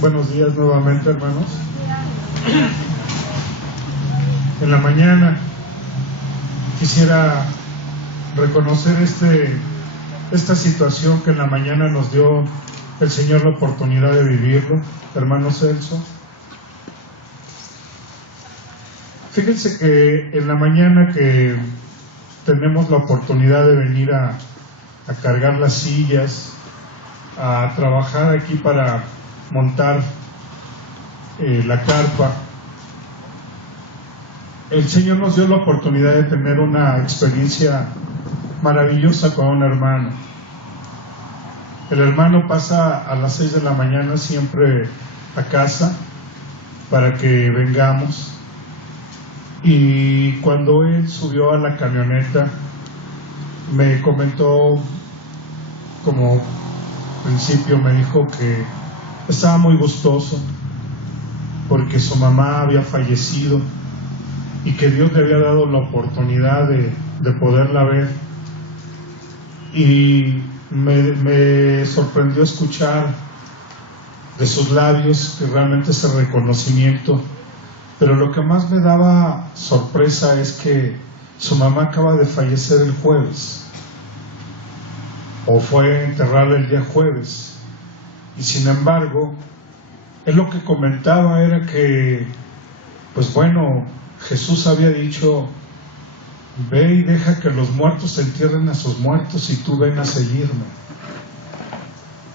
Buenos días nuevamente, hermanos. En la mañana quisiera reconocer esta situación que en la mañana nos dio el Señor la oportunidad de vivirlo, hermano Celso. Fíjense que en la mañana que tenemos la oportunidad de venir a cargar las sillas, a trabajar aquí para montar la carpa, el Señor nos dio la oportunidad de tener una experiencia maravillosa con un hermano. El hermano pasa a las 6 de la mañana siempre a casa para que vengamos, y cuando él subió a la camioneta me comentó, como principio me dijo que estaba muy gustoso porque su mamá había fallecido y que Dios le había dado la oportunidad de poderla ver, y me sorprendió escuchar de sus labios que realmente ese reconocimiento. Pero lo que más me daba sorpresa es que su mamá acaba de fallecer el jueves, o fue a enterrarla el día jueves, y sin embargo él lo que comentaba era que, pues bueno, Jesús había dicho: ve y deja que los muertos entierren a sus muertos y tú ven a seguirme.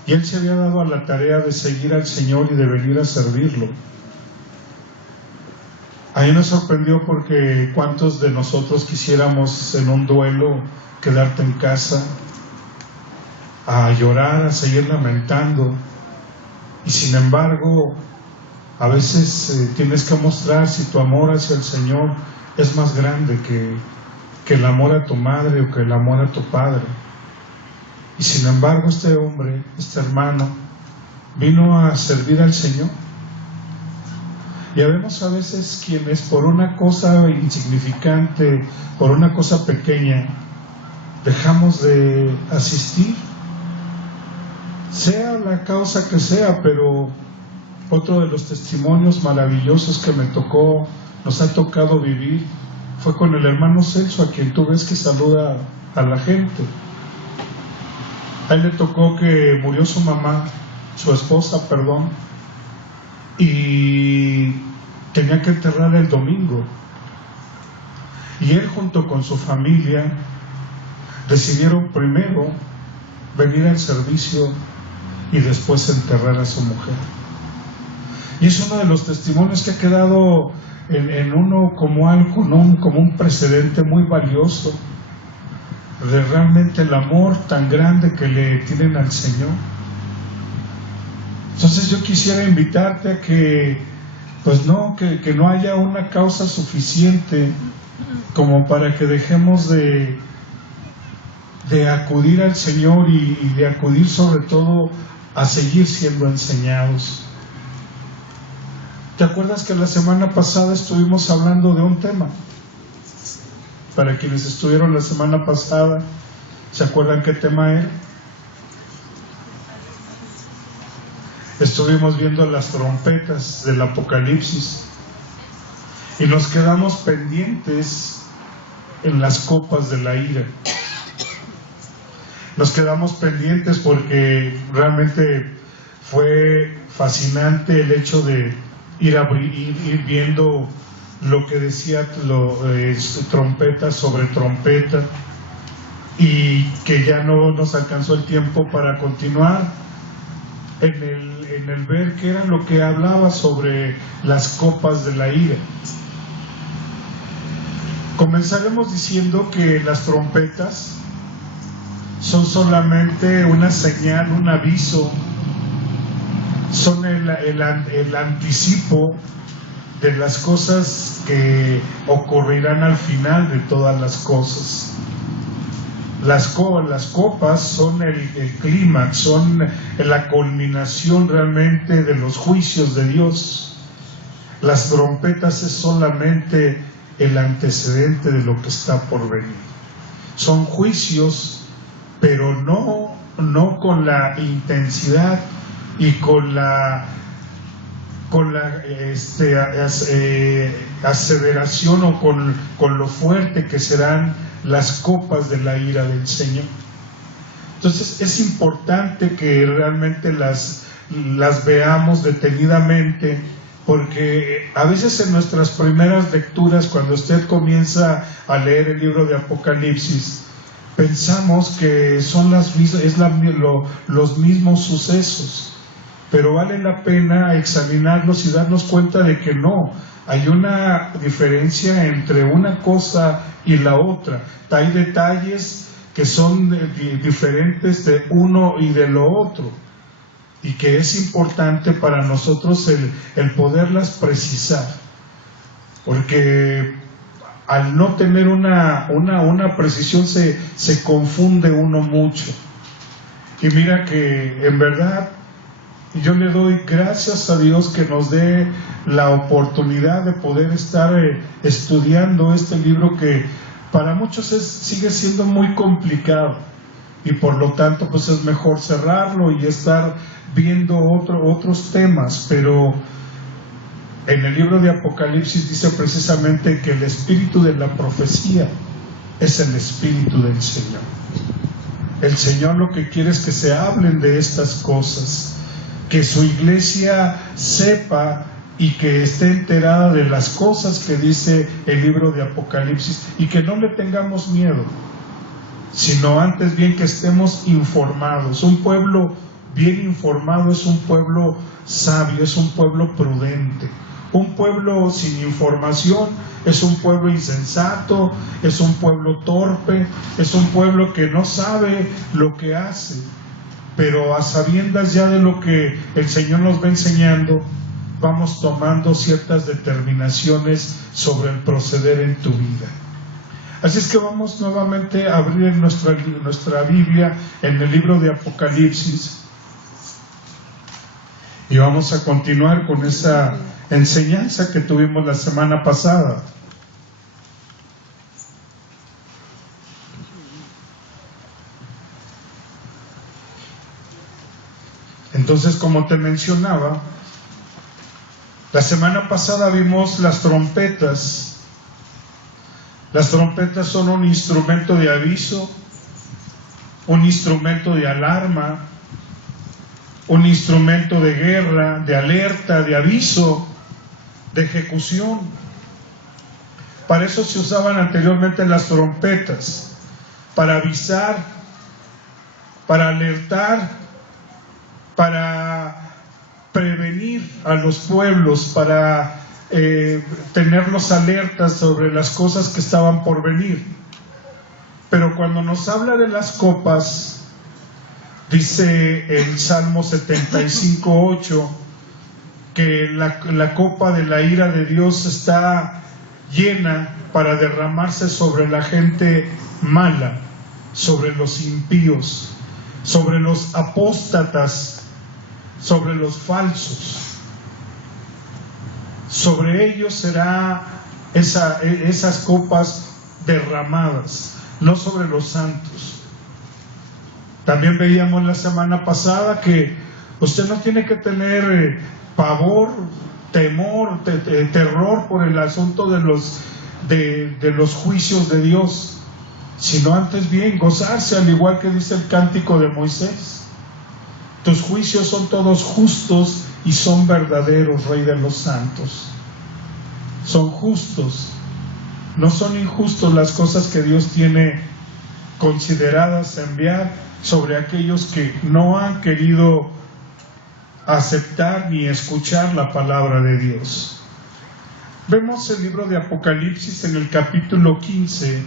Y él se había dado a la tarea de seguir al Señor y de venir a servirlo. A mí me sorprendió porque cuántos de nosotros quisiéramos en un duelo quedarte en casa a llorar, a seguir lamentando, y sin embargo a veces tienes que mostrar si tu amor hacia el Señor es más grande que el amor a tu madre o que el amor a tu padre. Y sin embargo este hombre, este hermano, vino a servir al Señor. Y habemos a veces quienes por una cosa insignificante, por una cosa pequeña, dejamos de asistir, sea la causa que sea. Pero otro de los testimonios maravillosos que nos ha tocado vivir, fue con el hermano Celso, a quien tú ves que saluda a la gente. A él le tocó que murió su mamá, su esposa, perdón, y tenía que enterrar el domingo, y él junto con su familia decidieron primero venir al servicio y después enterrar a su mujer. Y es uno de los testimonios que ha quedado en uno como un precedente muy valioso de realmente el amor tan grande que le tienen al Señor. Entonces yo quisiera invitarte a que que no haya una causa suficiente como para que dejemos de acudir al Señor, y de acudir sobre todo a seguir siendo enseñados. ¿Te acuerdas que la semana pasada estuvimos hablando de un tema? Para quienes estuvieron la semana pasada, ¿se acuerdan qué tema era? Estuvimos viendo las trompetas del Apocalipsis y nos quedamos pendientes en las copas de la ira. Nos quedamos pendientes porque realmente fue fascinante el hecho de ir viendo lo que decía trompeta sobre trompeta, y que ya no nos alcanzó el tiempo para continuar en el ver qué era lo que hablaba sobre las copas de la ira. Comenzaremos diciendo que las trompetas son solamente una señal, un aviso, son el anticipo de las cosas que ocurrirán al final de todas las cosas. Las copas son el clímax, son la culminación realmente de los juicios de Dios. Las trompetas es solamente el antecedente de lo que está por venir. Son juicios, pero no con la intensidad y con la aseveración o con lo fuerte que serán las copas de la ira del Señor. Entonces es importante que realmente las veamos detenidamente, porque a veces en nuestras primeras lecturas, cuando usted comienza a leer el libro de Apocalipsis, pensamos que son los mismos sucesos, pero vale la pena examinarlos y darnos cuenta de que no, hay una diferencia entre una cosa y la otra. Hay detalles que son diferentes de uno y de lo otro, y que es importante para nosotros el poderlas precisar, porque al no tener una precisión se confunde uno mucho. Y mira que en verdad yo le doy gracias a Dios que nos dé la oportunidad de poder estar estudiando este libro, que para muchos sigue siendo muy complicado, y por lo tanto pues es mejor cerrarlo y estar viendo otros temas. Pero en el libro de Apocalipsis dice precisamente que el espíritu de la profecía es el espíritu del Señor. El Señor lo que quiere es que se hablen de estas cosas, que su iglesia sepa y que esté enterada de las cosas que dice el libro de Apocalipsis, y que no le tengamos miedo, sino antes bien que estemos informados. Un pueblo bien informado es un pueblo sabio, es un pueblo prudente. Un pueblo sin información es un pueblo insensato, es un pueblo torpe, es un pueblo que no sabe lo que hace. Pero a sabiendas ya de lo que el Señor nos va enseñando, vamos tomando ciertas determinaciones sobre el proceder en tu vida. Así es que vamos nuevamente a abrir nuestra Biblia en el libro de Apocalipsis, y vamos a continuar con esa enseñanza que tuvimos la semana pasada. Entonces, como te mencionaba, la semana pasada vimos las trompetas. Las trompetas son un instrumento de aviso, un instrumento de alarma, un instrumento de guerra, de alerta, de aviso, de ejecución. Para eso se usaban anteriormente las trompetas, para avisar, para alertar, para prevenir a los pueblos, para tenerlos alertas sobre las cosas que estaban por venir. Pero cuando nos habla de las copas, dice el Salmo 75:8 que la copa de la ira de Dios está llena para derramarse sobre la gente mala, sobre los impíos, sobre los apóstatas, sobre los falsos. Sobre ellos será esas copas derramadas, no sobre los santos. También veíamos la semana pasada que usted no tiene que tener pavor, temor, terror por el asunto de los juicios de Dios, sino antes bien gozarse, al igual que dice el cántico de Moisés. Tus juicios son todos justos y son verdaderos, Rey de los santos. Son justos, no son injustos las cosas que Dios tiene consideradas enviar sobre aquellos que no han querido aceptar ni escuchar la palabra de Dios. Vemos el libro de Apocalipsis en el capítulo 15.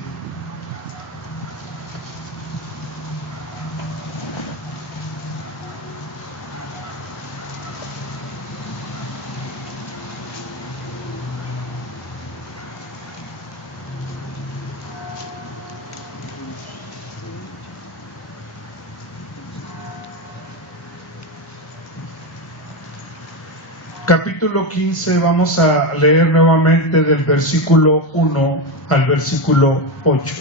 Capítulo 15, vamos a leer nuevamente del versículo 1 al versículo 8.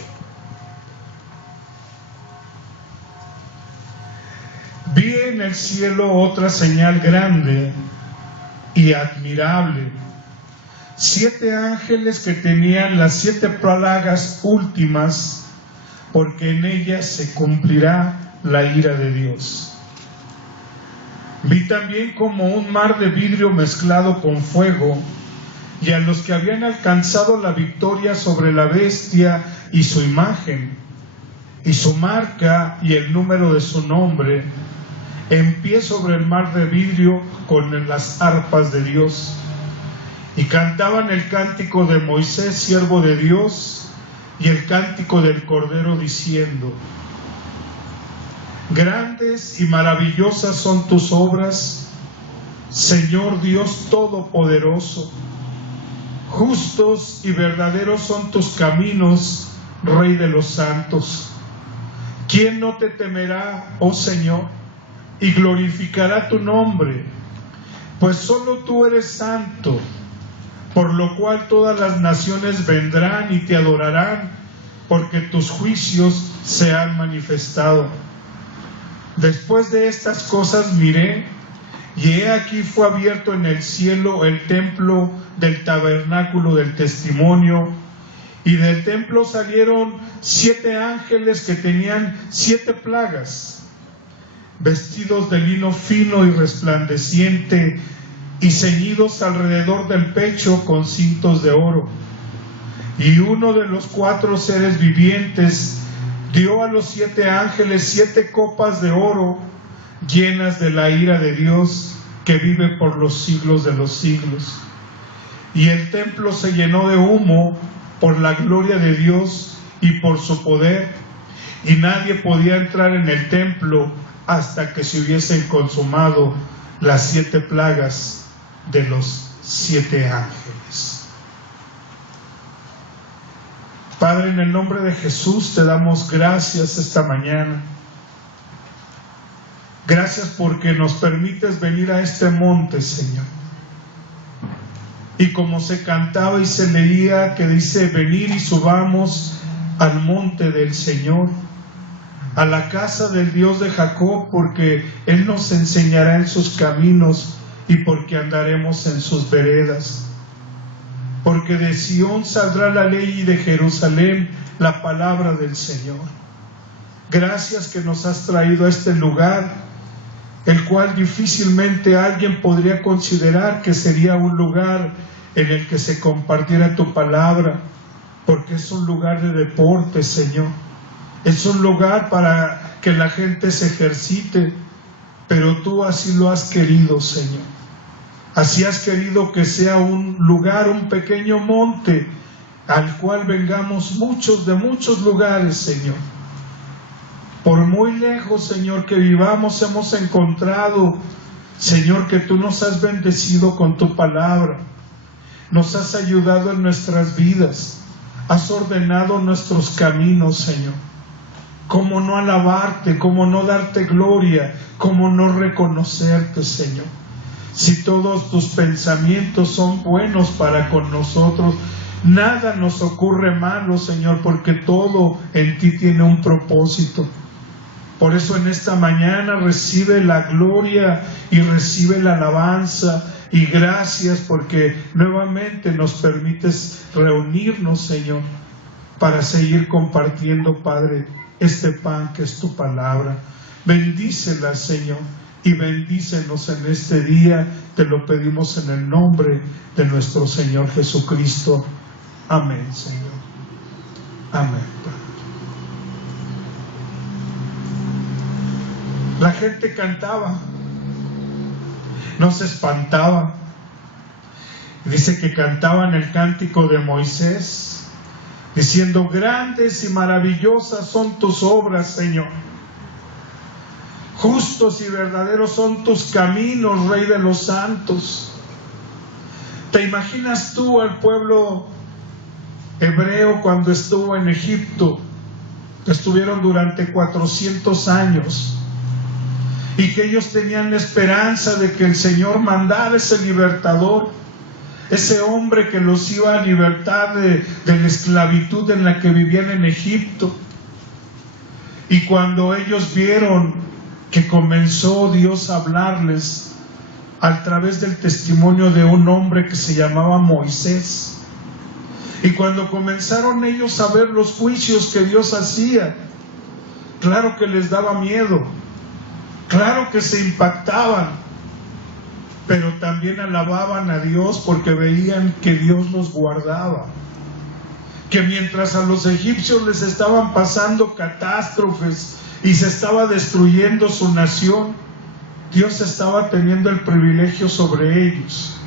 Vi en el cielo otra señal grande y admirable: 7 ángeles que tenían las 7 plagas últimas, porque en ellas se cumplirá la ira de Dios. Vi también como un mar de vidrio mezclado con fuego, y a los que habían alcanzado la victoria sobre la bestia y su imagen, y su marca y el número de su nombre, en pie sobre el mar de vidrio con las arpas de Dios. Y cantaban el cántico de Moisés, siervo de Dios, y el cántico del Cordero, diciendo: Grandes y maravillosas son tus obras, Señor Dios Todopoderoso. Justos y verdaderos son tus caminos, Rey de los santos. ¿Quién no te temerá, oh Señor, y glorificará tu nombre? Pues solo tú eres santo, por lo cual todas las naciones vendrán y te adorarán, porque tus juicios se han manifestado. Después de estas cosas miré, y he aquí fue abierto en el cielo el templo del tabernáculo del testimonio, y del templo salieron 7 ángeles que tenían 7 plagas, vestidos de lino fino y resplandeciente, y ceñidos alrededor del pecho con cintos de oro. Y uno de los 4 seres vivientes dio a los 7 ángeles 7 copas de oro, llenas de la ira de Dios, que vive por los siglos de los siglos. Y el templo se llenó de humo por la gloria de Dios y por su poder, y nadie podía entrar en el templo hasta que se hubiesen consumado las 7 plagas de los 7 ángeles. Padre, en el nombre de Jesús te damos gracias esta mañana. Gracias porque nos permites venir a este monte, Señor. Y como se cantaba y se leía, que dice: venir y subamos al monte del Señor, a la casa del Dios de Jacob, porque Él nos enseñará en sus caminos y porque andaremos en sus veredas. Porque de Sión saldrá la ley y de Jerusalén la palabra del Señor. Gracias que nos has traído a este lugar, el cual difícilmente alguien podría considerar que sería un lugar en el que se compartiera tu palabra, porque es un lugar de deporte, Señor. Es un lugar para que la gente se ejercite, pero tú así lo has querido, Señor. Así has querido que sea un lugar, un pequeño monte, al cual vengamos muchos de muchos lugares, Señor. Por muy lejos, Señor, que vivamos, hemos encontrado, Señor, que tú nos has bendecido con tu palabra, nos has ayudado en nuestras vidas, has ordenado nuestros caminos, Señor. ¿Cómo no alabarte? ¿Cómo no darte gloria? ¿Cómo no reconocerte, Señor? Si todos tus pensamientos son buenos para con nosotros, nada nos ocurre malo, Señor, porque todo en ti tiene un propósito. Por eso en esta mañana recibe la gloria y recibe la alabanza, y gracias porque nuevamente nos permites reunirnos, Señor, para seguir compartiendo, Padre, este pan que es tu palabra. Bendícela, Señor, y bendícenos en este día, te lo pedimos en el nombre de nuestro Señor Jesucristo. Amén, Señor. Amén. La gente cantaba, no se espantaba. Dice que cantaban el cántico de Moisés, diciendo: grandes y maravillosas son tus obras, Señor. Justos y verdaderos son tus caminos, Rey de los santos. ¿Te imaginas tú al pueblo hebreo cuando estuvo en Egipto? Estuvieron durante 400 años. y que ellos tenían la esperanza de que el Señor mandara ese libertador, ese hombre que los iba a libertar de la esclavitud en la que vivían en Egipto. Y cuando ellos vieron que comenzó Dios a hablarles a través del testimonio de un hombre que se llamaba Moisés, y cuando comenzaron ellos a ver los juicios que Dios hacía, claro que les daba miedo, claro que se impactaban, pero también alababan a Dios porque veían que Dios los guardaba, que mientras a los egipcios les estaban pasando catástrofes y se estaba destruyendo su nación, Dios estaba teniendo el privilegio sobre ellos,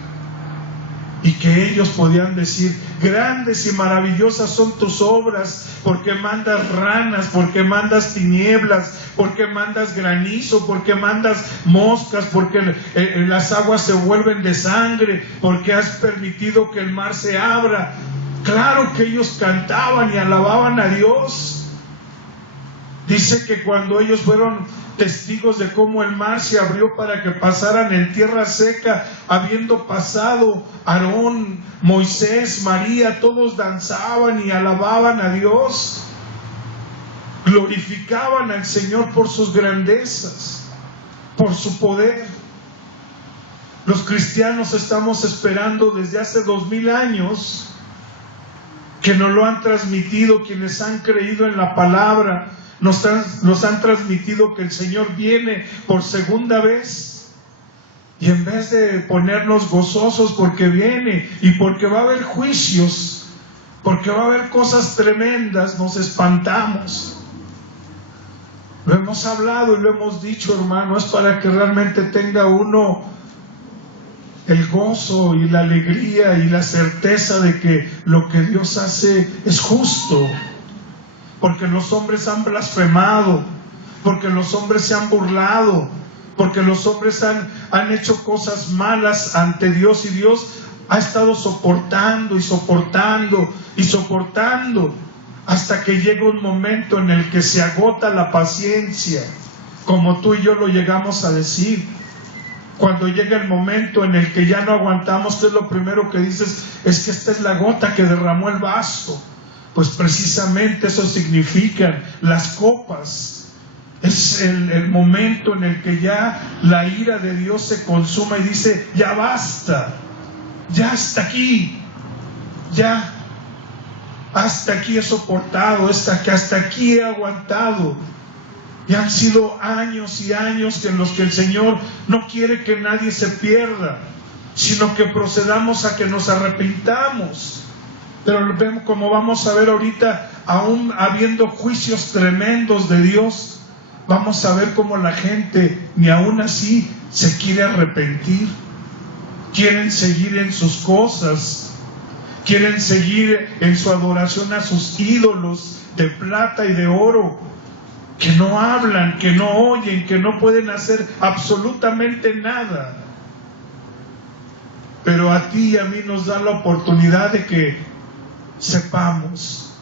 y que ellos podían decir: grandes y maravillosas son tus obras, porque mandas ranas, porque mandas tinieblas, porque mandas granizo, porque mandas moscas, porque las aguas se vuelven de sangre, porque has permitido que el mar se abra. Claro que ellos cantaban y alababan a Dios. Dice que cuando ellos fueron testigos de cómo el mar se abrió para que pasaran en tierra seca, habiendo pasado Aarón, Moisés, María, todos danzaban y alababan a Dios, glorificaban al Señor por sus grandezas, por su poder. Los cristianos estamos esperando desde hace 2000 años que nos lo han transmitido quienes han creído en la palabra. Nos han transmitido que el Señor viene por segunda vez, y en vez de ponernos gozosos porque viene y porque va a haber juicios, porque va a haber cosas tremendas, nos espantamos. Lo hemos hablado y lo hemos dicho, hermano, es para que realmente tenga uno el gozo y la alegría y la certeza de que lo que Dios hace es justo. Porque los hombres han blasfemado, porque los hombres se han burlado, porque los hombres han hecho cosas malas ante Dios, y Dios ha estado soportando y soportando y soportando hasta que llega un momento en el que se agota la paciencia, como tú y yo lo llegamos a decir. Cuando llega el momento en el que ya no aguantamos, ¿qué es lo primero que dices? Es que esta es la gota que derramó el vaso. Pues precisamente eso significan las copas. Es el momento en el que ya la ira de Dios se consuma y dice: ya basta, ya hasta aquí, ya hasta aquí he soportado, hasta aquí he aguantado. Y han sido años y años en los que el Señor no quiere que nadie se pierda, sino que procedamos a que nos arrepintamos. Pero vemos, como vamos a ver ahorita, aún habiendo juicios tremendos de Dios, vamos a ver cómo la gente ni aún así se quiere arrepentir. Quieren seguir en sus cosas, quieren seguir en su adoración a sus ídolos de plata y de oro, que no hablan, que no oyen, que no pueden hacer absolutamente nada. Pero a ti y a mí nos da la oportunidad de que sepamos.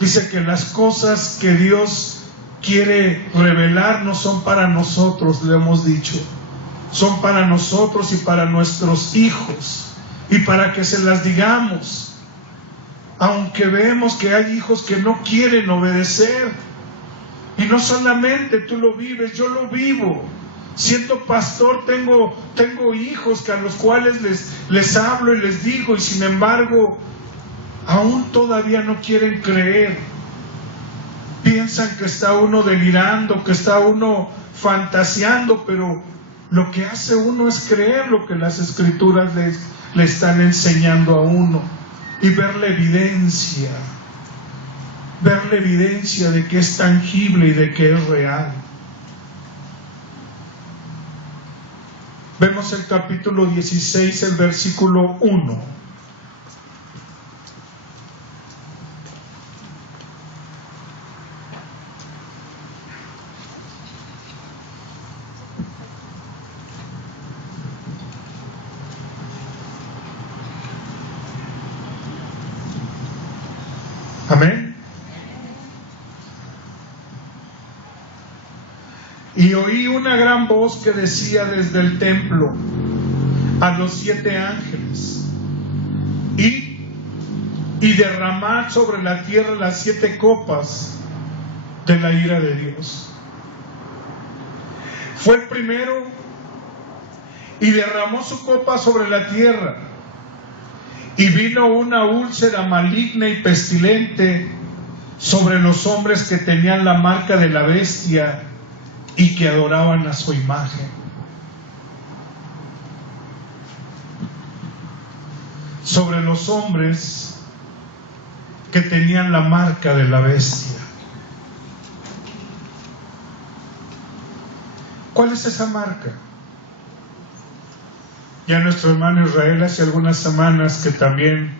Dice que las cosas que Dios quiere revelar no son para nosotros, le hemos dicho, son para nosotros y para nuestros hijos, y para que se las digamos, aunque vemos que hay hijos que no quieren obedecer. Y no solamente tú lo vives, yo lo vivo. Siendo pastor, tengo hijos a los cuales les hablo y les digo, y sin embargo aún todavía no quieren creer. Piensan que está uno delirando, que está uno fantaseando, pero lo que hace uno es creer lo que las Escrituras le están enseñando a uno, y ver la evidencia de que es tangible y de que es real. Vemos el capítulo 16, el versículo 1. Amén. Y oí una gran voz que decía desde el templo a los 7 ángeles: id y derramad sobre la tierra las 7 copas de la ira de Dios. Fue el primero y derramó su copa sobre la tierra, y vino una úlcera maligna y pestilente sobre los hombres que tenían la marca de la bestia y que adoraban a su imagen. Sobre los hombres que tenían la marca de la bestia. ¿Cuál es esa marca? Ya nuestro hermano Israel hace algunas semanas que también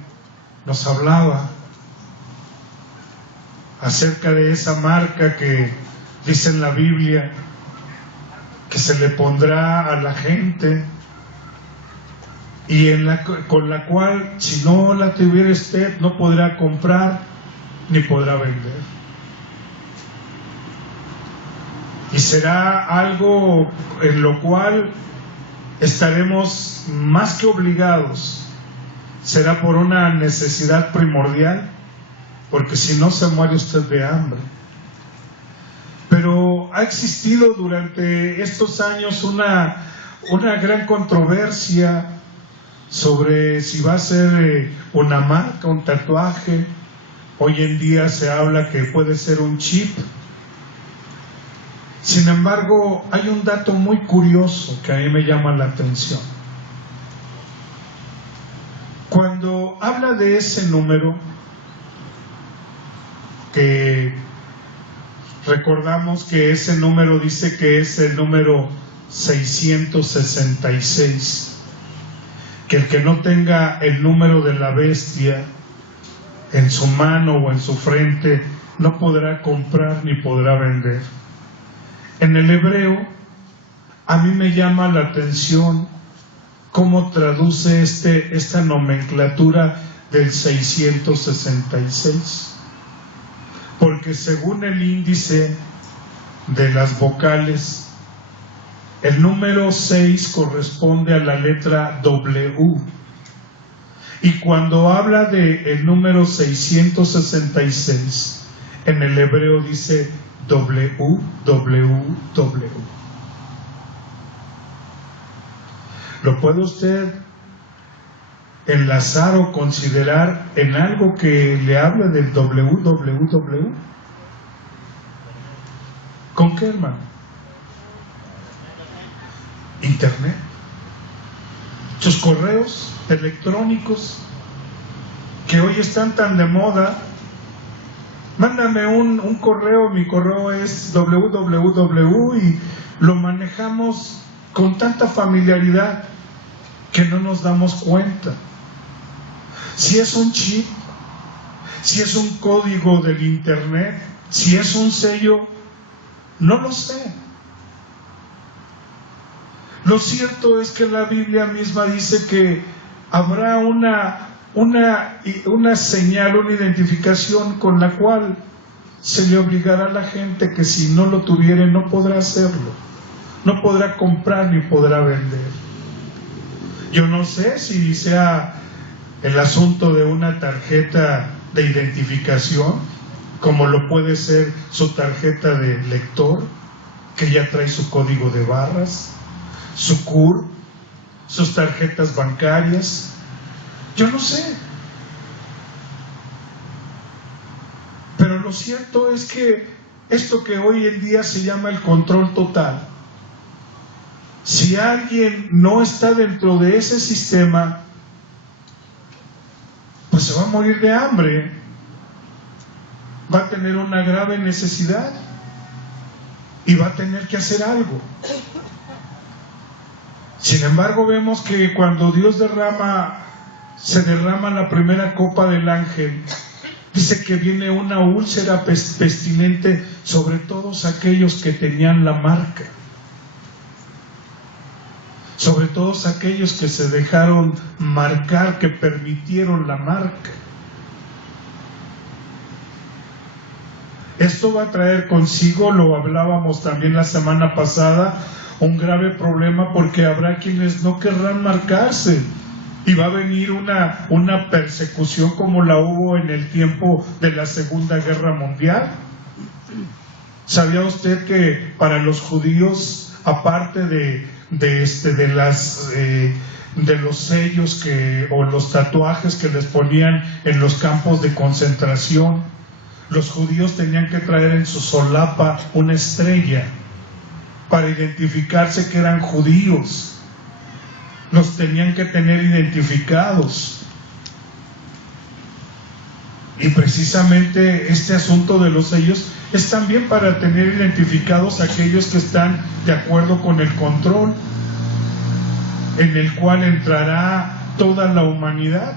nos hablaba acerca de esa marca que dice en la Biblia que se le pondrá a la gente y con la cual, si no la tuviera usted, no podrá comprar ni podrá vender. Y será algo en lo cual estaremos más que obligados. Será por una necesidad primordial, porque si no se muere usted de hambre. Pero ha existido durante estos años una gran controversia sobre si va a ser una marca, un tatuaje. Hoy en día se habla que puede ser un chip. Sin embargo, hay un dato muy curioso que a mí me llama la atención. Cuando habla de ese número, que recordamos que ese número dice que es el número 666, que el que no tenga el número de la bestia en su mano o en su frente no podrá comprar ni podrá vender. En el hebreo, a mí me llama la atención cómo traduce esta nomenclatura del 666. Porque según el índice de las vocales, el número 6 corresponde a la letra W. Y cuando habla del número 666, en el hebreo dice WWW. ¿Lo puede usted enlazar o considerar en algo que le habla del WWW? ¿Con qué, hermano? Internet. Sus correos electrónicos que hoy están tan de moda. Mándame un correo, mi correo es www, y lo manejamos con tanta familiaridad que no nos damos cuenta. Si es un chip, si es un código del internet, si es un sello, no lo sé. Lo cierto es que la Biblia misma dice que habrá una señal, una identificación con la cual se le obligará a la gente que si no lo tuviere no podrá hacerlo, no podrá comprar ni podrá vender. Yo no sé si sea el asunto de una tarjeta de identificación, como lo puede ser su tarjeta de lector, que ya trae su código de barras, su CUR, sus tarjetas bancarias. Yo no sé. Pero lo cierto es que esto que hoy en día se llama el control total, si alguien no está dentro de ese sistema, pues se va a morir de hambre, va a tener una grave necesidad y va a tener que hacer algo. Sin embargo, vemos que cuando Dios se derrama la primera copa del ángel, dice que viene una úlcera pestilente sobre todos aquellos que tenían la marca, sobre todos aquellos que se dejaron marcar, que permitieron la marca. Esto va a traer consigo, lo hablábamos también la semana pasada, un grave problema, porque habrá quienes no querrán marcarse y va a venir una persecución como la hubo en el tiempo de la Segunda Guerra Mundial. ¿Sabía usted que para los judíos, aparte de los sellos o los tatuajes que les ponían en los campos de concentración, los judíos tenían que traer en su solapa una estrella para identificarse que eran judíos? Los tenían que tener identificados. Y precisamente este asunto de los sellos es también para tener identificados a aquellos que están de acuerdo con el control en el cual entrará toda la humanidad.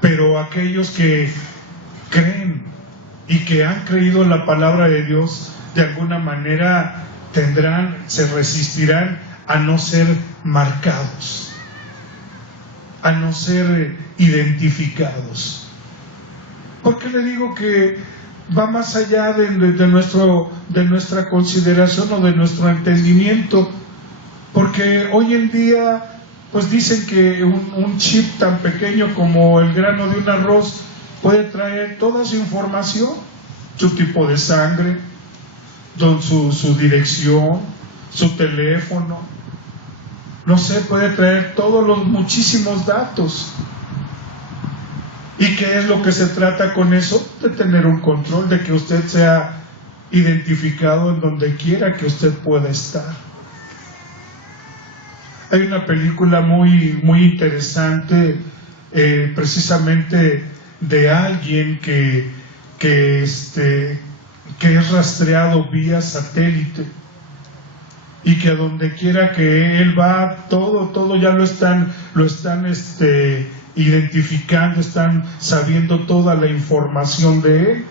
Pero aquellos que creen y que han creído la palabra de Dios, de alguna manera se resistirán a no ser marcados, a no ser identificados. ¿Por qué le digo que va más allá de nuestra consideración o de nuestro entendimiento? Porque hoy en día pues dicen que un chip tan pequeño como el grano de un arroz puede traer toda su información, su tipo de sangre, su dirección, su teléfono, no sé, puede traer todos los muchísimos datos. ¿Y qué es lo que se trata con eso? De tener un control, de que usted sea identificado en donde quiera que usted pueda estar. Hay una película muy interesante, precisamente de alguien que es rastreado vía satélite, y que a donde quiera que él va, todo ya lo están identificando, están sabiendo toda la información de él.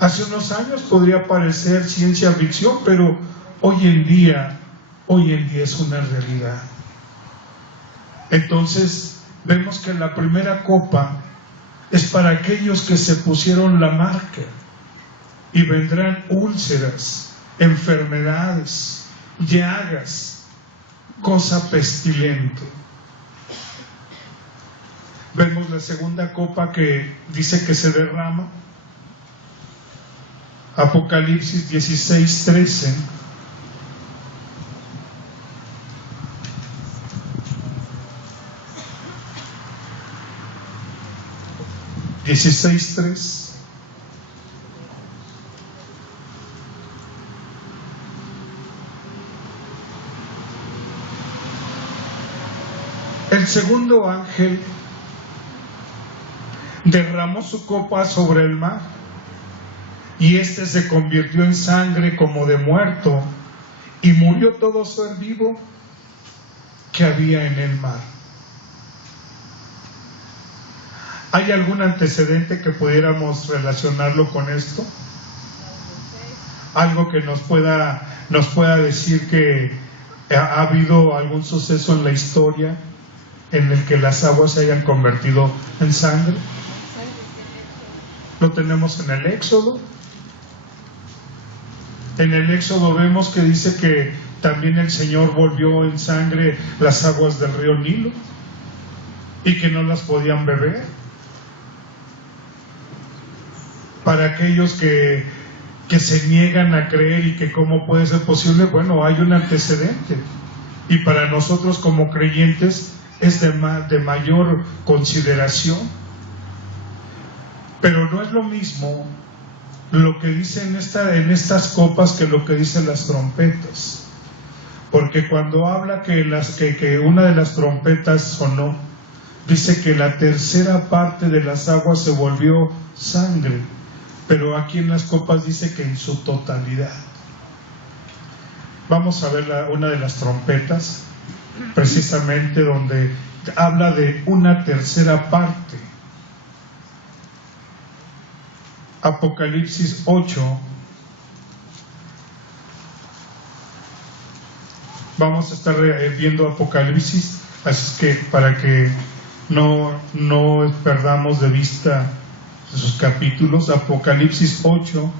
Hace unos años podría parecer ciencia ficción, pero hoy en día es una realidad. Entonces vemos que la primera copa es para aquellos que se pusieron la marca, y vendrán úlceras, enfermedades, llagas, cosa pestilente. Vemos la segunda copa que dice que se derrama, Apocalipsis 16:13. El segundo ángel derramó su copa sobre el mar, y éste se convirtió en sangre como de muerto, y murió todo ser vivo que había en el mar. ¿Hay algún antecedente que pudiéramos relacionarlo con esto? Algo que nos pueda decir que ha habido algún suceso en la historia en el que las aguas se hayan convertido en sangre. Lo tenemos en el Éxodo. En el Éxodo vemos que dice que también el Señor volvió en sangre las aguas del río Nilo, y que no las podían beber. Para aquellos que se niegan a creer y que cómo puede ser posible, bueno, hay un antecedente, y para nosotros como creyentes es de mayor consideración. Pero no es lo mismo lo que dice en estas copas que lo que dicen las trompetas, porque cuando habla que una de las trompetas sonó, dice que la tercera parte de las aguas se volvió sangre, pero aquí en las copas dice que en su totalidad. Vamos a ver una de las trompetas, precisamente donde habla de una tercera parte. Apocalipsis 8. Vamos a estar viendo sus capítulos, Apocalipsis 8,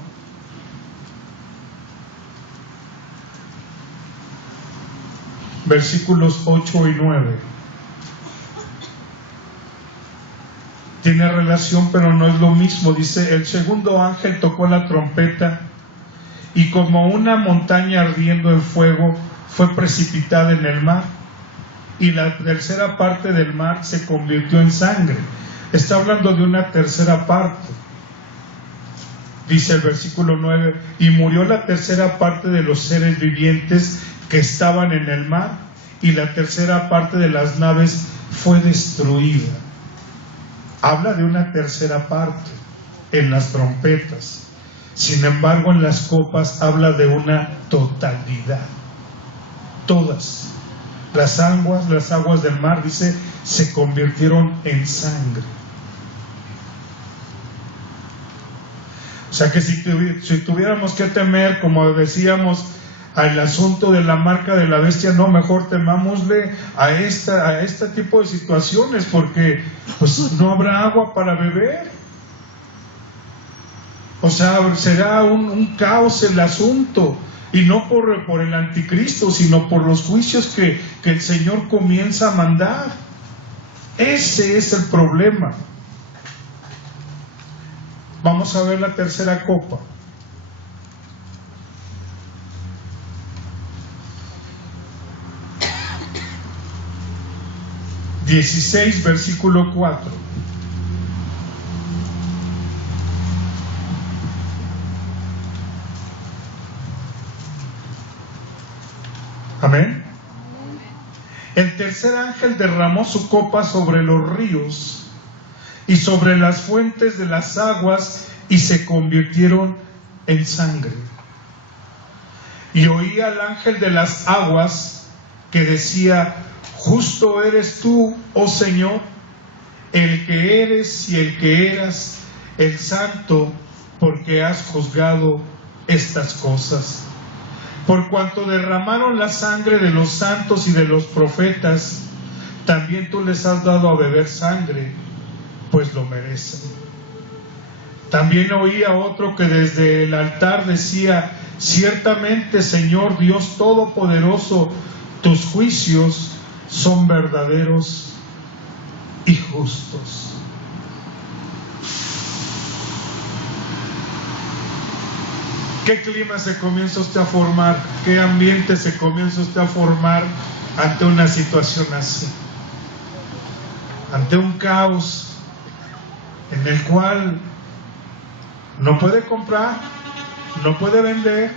versículos 8 y 9. Tiene relación, pero no es lo mismo. Dice: el segundo ángel tocó la trompeta, y como una montaña ardiendo en fuego fue precipitada en el mar, y la tercera parte del mar se convirtió en sangre. Está hablando de una tercera parte. Dice el versículo 9: y murió la tercera parte de los seres vivientes que estaban en el mar, y la tercera parte de las naves fue destruida. Habla de una tercera parte en las trompetas. Sin embargo, en las copas habla de una totalidad. Todas las aguas del mar, dice, se convirtieron en sangre. O sea que si tuviéramos que temer, como decíamos, al asunto de la marca de la bestia, no, mejor temámosle a este tipo de situaciones, porque pues no habrá agua para beber. O sea, será un caos el asunto, y no por el anticristo, sino por los juicios que el Señor comienza a mandar. Ese es el problema. Vamos a ver la tercera copa. ...16, versículo 4. Amén. El tercer ángel derramó su copa sobre los ríos y sobre las fuentes de las aguas, y se convirtieron en sangre. Y oí al ángel de las aguas que decía: justo eres tú, oh Señor, el que eres y el que eras, el santo, porque has juzgado estas cosas. Por cuanto derramaron la sangre de los santos y de los profetas, también tú les has dado a beber sangre, pues lo merecen. También oí a otro que desde el altar decía: ciertamente, Señor Dios Todopoderoso, tus juicios son verdaderos y justos. ¿Qué clima se comienza usted a formar? ¿Qué ambiente se comienza usted a formar ante una situación así? Ante un caos en el cual no puede comprar, no puede vender.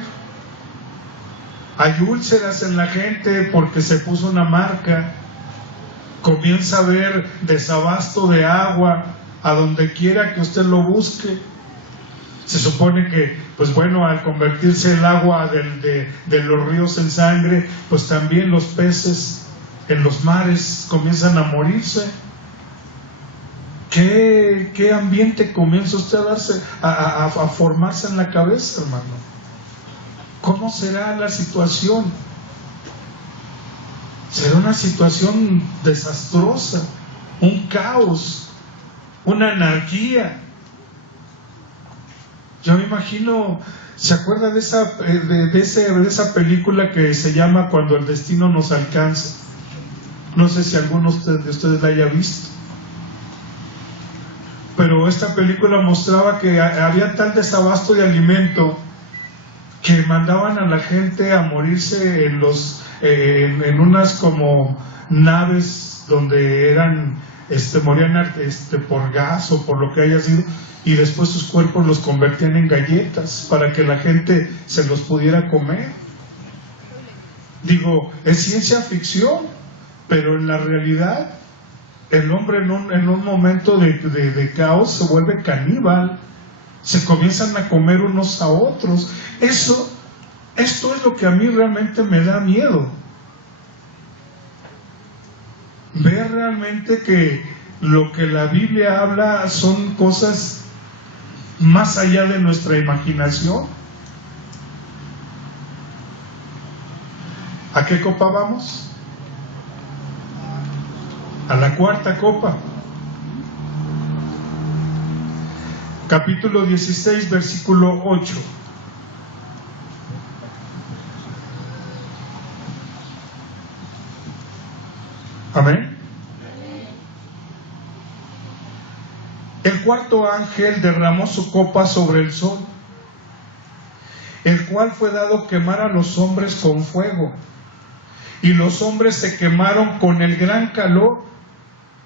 Hay úlceras en la gente porque se puso una marca. Comienza a haber desabasto de agua a donde quiera que usted lo busque. Se supone que, pues bueno, al convertirse el agua de los ríos en sangre, pues también los peces en los mares comienzan a morirse. ¿Qué ambiente comienza usted a formarse en la cabeza, hermano? ¿Cómo será la situación? Será una situación desastrosa, un caos, una anarquía. Yo me imagino, ¿se acuerda de esa película que se llama Cuando el destino nos alcanza? No sé si alguno de ustedes la haya visto. Pero esta película mostraba que había tal desabasto de alimento que mandaban a la gente a morirse en unas como naves donde morían por gas o por lo que haya sido, y después sus cuerpos los convertían en galletas para que la gente se los pudiera comer. Digo, es ciencia ficción, pero en la realidad el hombre en un momento de caos se vuelve caníbal, se comienzan a comer unos a otros. Esto es lo que a mí realmente me da miedo. Ver realmente que lo que la Biblia habla son cosas más allá de nuestra imaginación. ¿A qué copa vamos? A la cuarta copa. capítulo 16, versículo 8. Amén. El cuarto ángel derramó su copa sobre el sol, el cual fue dado quemar a los hombres con fuego, y los hombres se quemaron con el gran calor.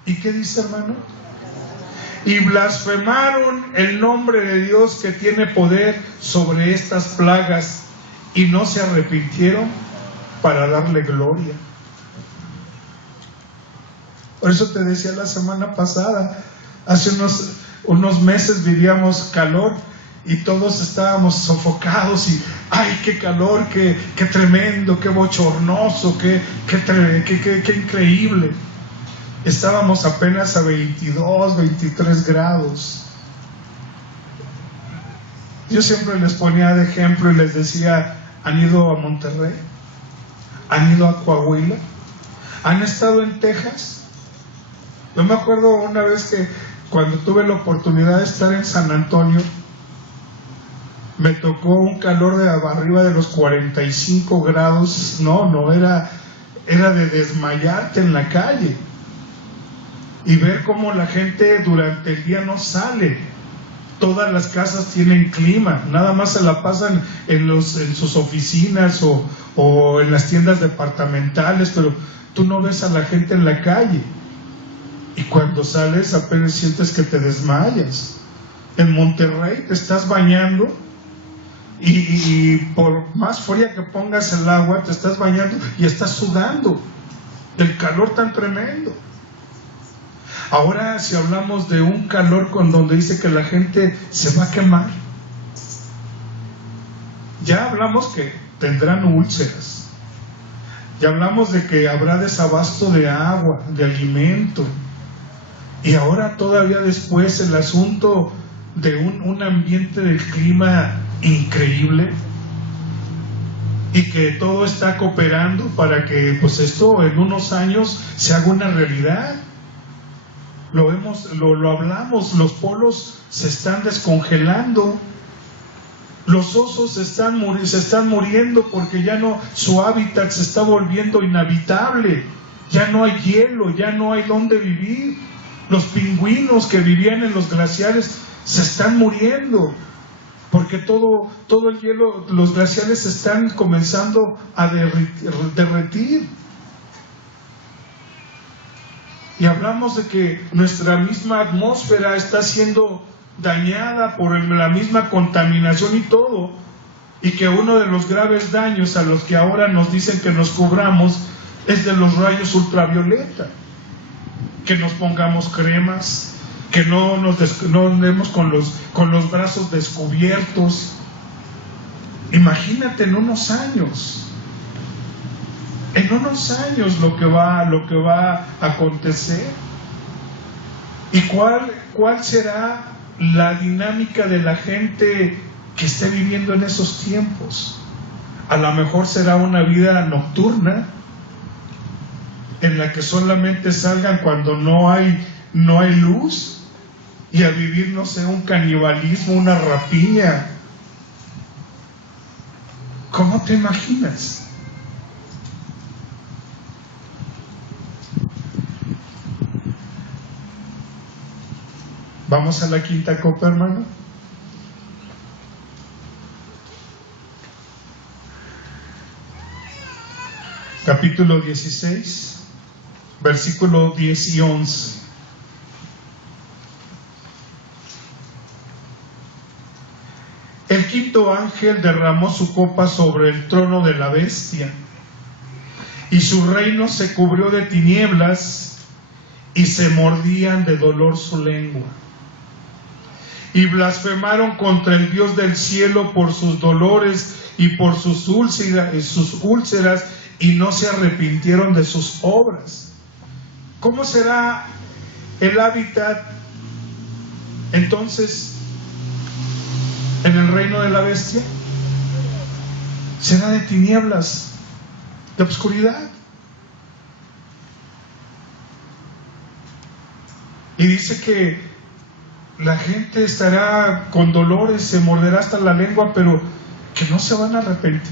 ¿Y qué dice, hermano? Y blasfemaron el nombre de Dios que tiene poder sobre estas plagas, y no se arrepintieron para darle gloria. Por eso te decía la semana pasada, hace unos meses vivíamos calor y todos estábamos sofocados y ¡ay, qué calor, qué tremendo, qué bochornoso, qué increíble! Estábamos apenas a 22, 23 grados. Yo siempre les ponía de ejemplo y les decía, ¿han ido a Monterrey? ¿Han ido a Coahuila? ¿Han estado en Texas? Yo me acuerdo una vez que cuando tuve la oportunidad de estar en San Antonio, me tocó un calor de arriba de los 45 grados. Era de desmayarte en la calle y ver cómo la gente durante el día no sale. Todas las casas tienen clima, nada más se la pasan en sus oficinas o en las tiendas departamentales, pero tú no ves a la gente en la calle. Y cuando sales apenas sientes que te desmayas. En Monterrey te estás bañando y por más fría que pongas el agua, te estás bañando y estás sudando del calor tan tremendo. Ahora, si hablamos de un calor con donde dice que la gente se va a quemar, ya hablamos que tendrán úlceras, ya hablamos de que habrá desabasto de agua, de alimento. Y ahora todavía después el asunto de un ambiente del clima increíble y que todo está cooperando para que pues esto en unos años se haga una realidad. Lo hablamos, los polos se están descongelando, los osos se están muriendo porque ya no, su hábitat se está volviendo inhabitable, ya no hay hielo, ya no hay dónde vivir. Los pingüinos que vivían en los glaciares se están muriendo porque todo el hielo, los glaciares se están comenzando a derretir. Y hablamos de que nuestra misma atmósfera está siendo dañada por la misma contaminación y todo, y que uno de los graves daños a los que ahora nos dicen que nos cubramos es de los rayos ultravioleta. Que nos pongamos cremas, que no andemos con los brazos descubiertos. Imagínate en unos años lo que va a acontecer. ¿Y cuál será la dinámica de la gente que esté viviendo en esos tiempos? A lo mejor será una vida nocturna, en la que solamente salgan cuando no hay luz, y a vivir, no sé, un canibalismo, una rapiña. ¿Cómo te imaginas? Vamos a la quinta copa, hermano. Capítulo 16. Versículo 10 y 11. El quinto ángel derramó su copa sobre el trono de la bestia, y su reino se cubrió de tinieblas, y se mordían de dolor su lengua. Y blasfemaron contra el Dios del cielo por sus dolores y por sus úlceras, y no se arrepintieron de sus obras. ¿Cómo será el hábitat entonces en el reino de la bestia? Será de tinieblas, de oscuridad. Y dice que la gente estará con dolores, se morderá hasta la lengua, pero que no se van a arrepentir.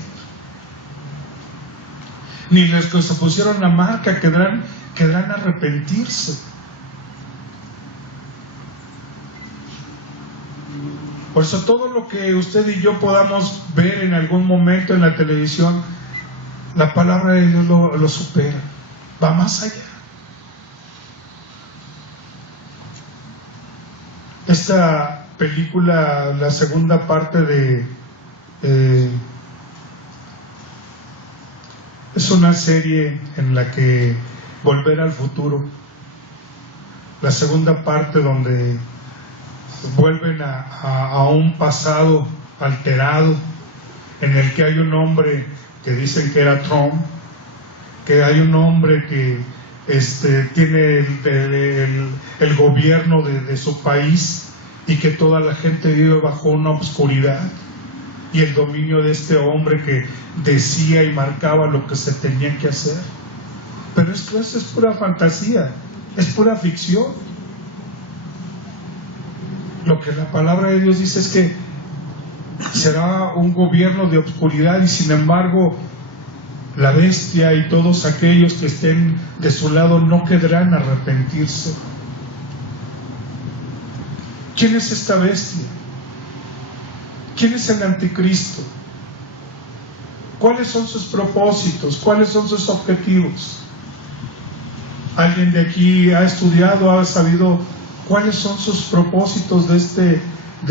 Ni los que se pusieron la marca quedarán a arrepentirse. Por eso todo lo que usted y yo podamos ver en algún momento en la televisión, la palabra de Dios lo supera, va más allá. Esta película, la segunda parte es una serie en la que Volver al Futuro, la segunda parte donde vuelven a un pasado alterado, en el que hay un hombre que dicen que era Trump, que hay un hombre que tiene el gobierno de su país, y que toda la gente vive bajo una oscuridad y el dominio de este hombre que decía y marcaba lo que se tenía que hacer. Pero esto es pura fantasía, es pura ficción. Lo que la palabra de Dios dice es que será un gobierno de oscuridad, y sin embargo la bestia y todos aquellos que estén de su lado no querrán arrepentirse. ¿Quién es esta bestia? ¿Quién es el anticristo? ¿Cuáles son sus propósitos? ¿Cuáles son sus objetivos? ¿Alguien de aquí ha estudiado, ha sabido cuáles son sus propósitos de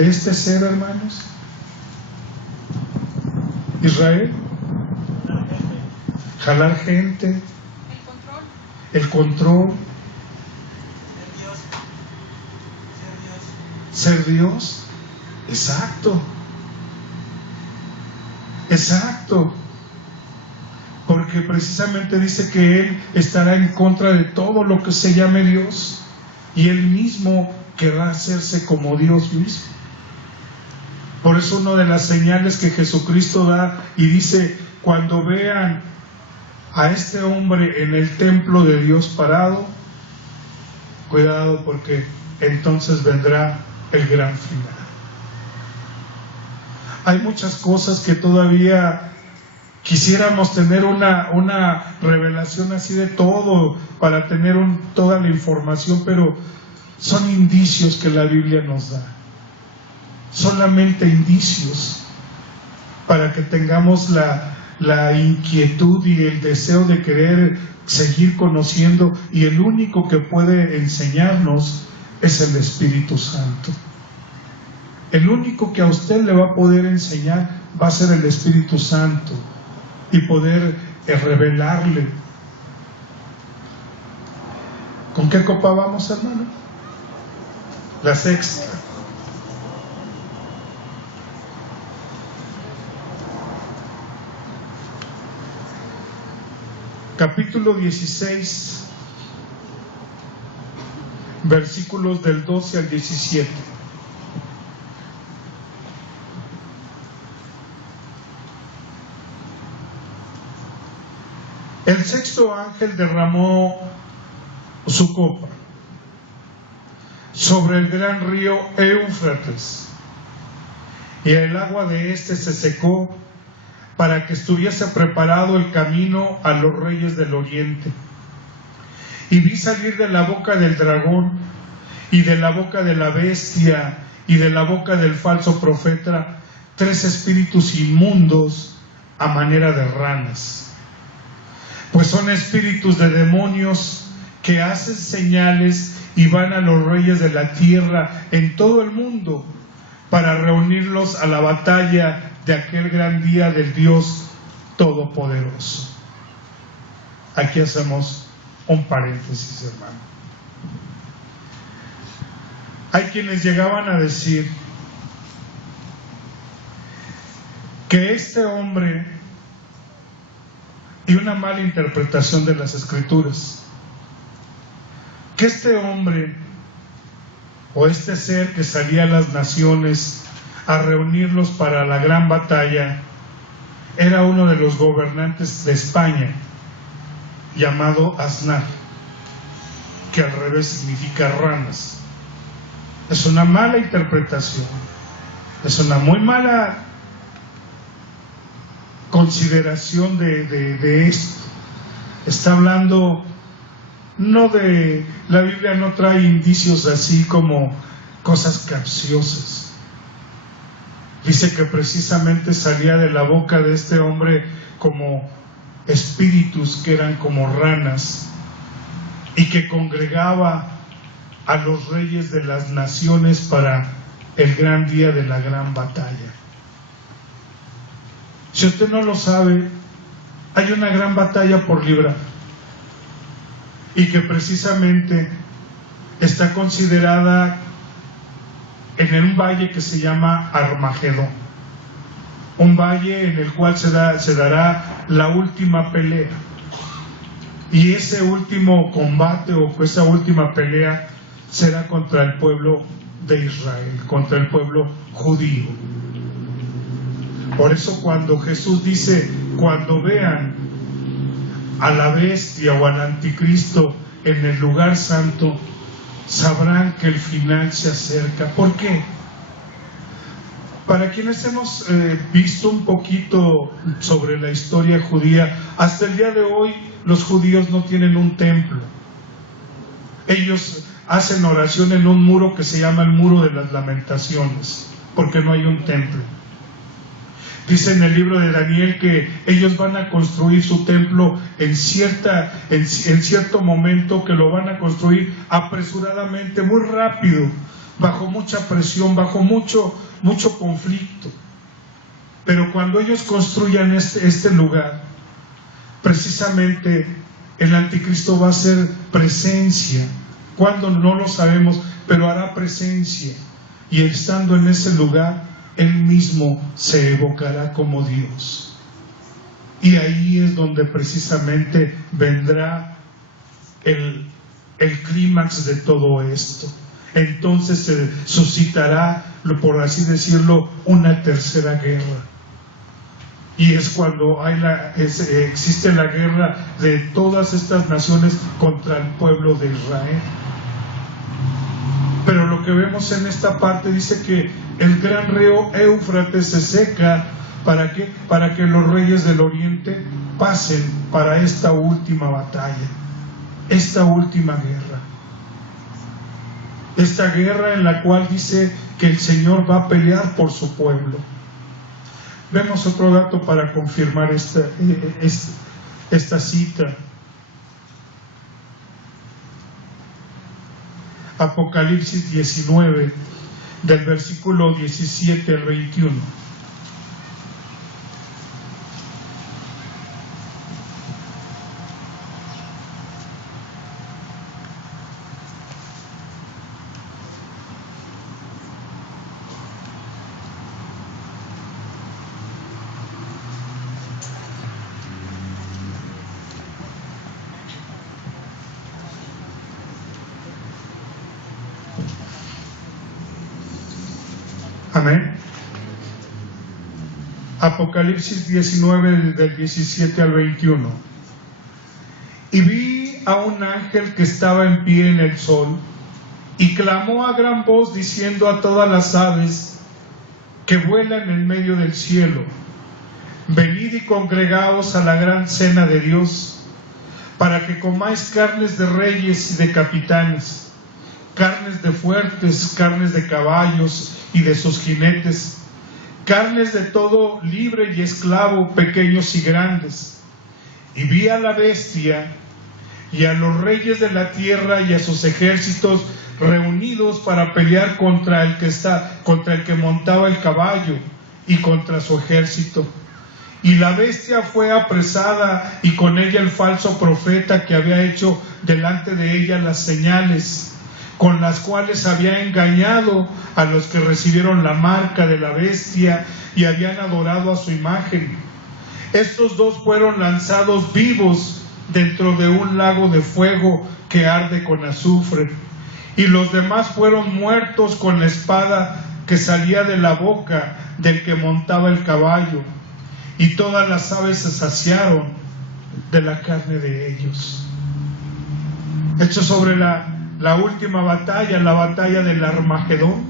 este ser, hermanos? Israel. Jalar gente. El control. Ser Dios. Exacto. Exacto. Porque precisamente dice que Él estará en contra de todo lo que se llame Dios, y Él mismo querrá hacerse como Dios mismo. Por eso una de las señales que Jesucristo da y dice: cuando vean a este hombre en el templo de Dios parado, cuidado, porque entonces vendrá el gran final. Hay muchas cosas que todavía quisiéramos tener una revelación así de todo, para tener toda la información, pero son indicios que la Biblia nos da, solamente indicios, para que tengamos la inquietud y el deseo de querer seguir conociendo, y el único que puede enseñarnos es el Espíritu Santo. El único que a usted le va a poder enseñar va a ser el Espíritu Santo, y poder revelarle. ¿Con qué copa vamos, hermano? La sexta. Capítulo 16, versículos del 12 al 17. El sexto ángel derramó su copa sobre el gran río Éufrates, y el agua de éste se secó, para que estuviese preparado el camino a los reyes del oriente. Y vi salir de la boca del dragón, y de la boca de la bestia, y de la boca del falso profeta, 3 espíritus inmundos a manera de ranas. Pues son espíritus de demonios que hacen señales y van a los reyes de la tierra en todo el mundo, para reunirlos a la batalla de aquel gran día del Dios Todopoderoso. Aquí hacemos un paréntesis, hermano. Hay quienes llegaban a decir que este hombre, y una mala interpretación de las Escrituras, que este hombre o este ser que salía a las naciones a reunirlos para la gran batalla era uno de los gobernantes de España, llamado Aznar, que al revés significa ranas. Es una mala interpretación, es una muy mala consideración de esto. Está hablando no de, la Biblia no trae indicios así como cosas capciosas. Dice que precisamente salía de la boca de este hombre como espíritus que eran como ranas, y que congregaba a los reyes de las naciones para el gran día de la gran batalla. Si usted no lo sabe, hay una gran batalla por librar, y que precisamente está considerada en un valle que se llama Armagedón, un valle en el cual se dará la última pelea. Y ese último combate o esa última pelea será contra el pueblo de Israel, contra el pueblo judío. Por eso cuando Jesús dice, cuando vean a la bestia o al anticristo en el lugar santo, sabrán que el final se acerca. ¿Por qué? Para quienes hemos visto un poquito sobre la historia judía, hasta el día de hoy los judíos no tienen un templo. Ellos hacen oración en un muro que se llama el muro de las lamentaciones, porque no hay un templo. Dice en el libro de Daniel que ellos van a construir su templo en cierto momento, que lo van a construir apresuradamente, muy rápido, bajo mucha presión, bajo mucho conflicto. Pero cuando ellos construyan este lugar, precisamente el anticristo va a hacer presencia. Cuando no lo sabemos, pero hará presencia, y estando en ese lugar, él mismo se evocará como Dios. Y ahí es donde precisamente vendrá el clímax de todo esto. Entonces se suscitará, por así decirlo, una tercera guerra. Y es cuando existe la guerra de todas estas naciones contra el pueblo de Israel. Pero lo que vemos en esta parte dice que el gran río Éufrates se seca. ¿Para qué? Para que los reyes del oriente pasen para esta última batalla, esta última guerra. Esta guerra en la cual dice que el Señor va a pelear por su pueblo. Vemos otro dato para confirmar esta cita. Apocalipsis 19, del versículo 17 al 21. Amén. Apocalipsis 19 del 17 al 21. Y vi a un ángel que estaba en pie en el sol y clamó a gran voz diciendo a todas las aves que vuelan en medio del cielo: venid y congregaos a la gran cena de Dios, para que comáis carnes de reyes y de capitanes, carnes de fuertes, carnes de caballos y de sus jinetes, carnes de todo libre y esclavo, pequeños y grandes. Y vi a la bestia y a los reyes de la tierra y a sus ejércitos reunidos para pelear contra el que montaba el caballo y contra su ejército. Y la bestia fue apresada, y con ella el falso profeta que había hecho delante de ella las señales con las cuales había engañado a los que recibieron la marca de la bestia y habían adorado a su imagen. Estos dos fueron lanzados vivos dentro de un lago de fuego que arde con azufre, y los demás fueron muertos con la espada que salía de la boca del que montaba el caballo, y todas las aves se saciaron de la carne de ellos. Hecho sobre la la última batalla, la batalla del Armagedón,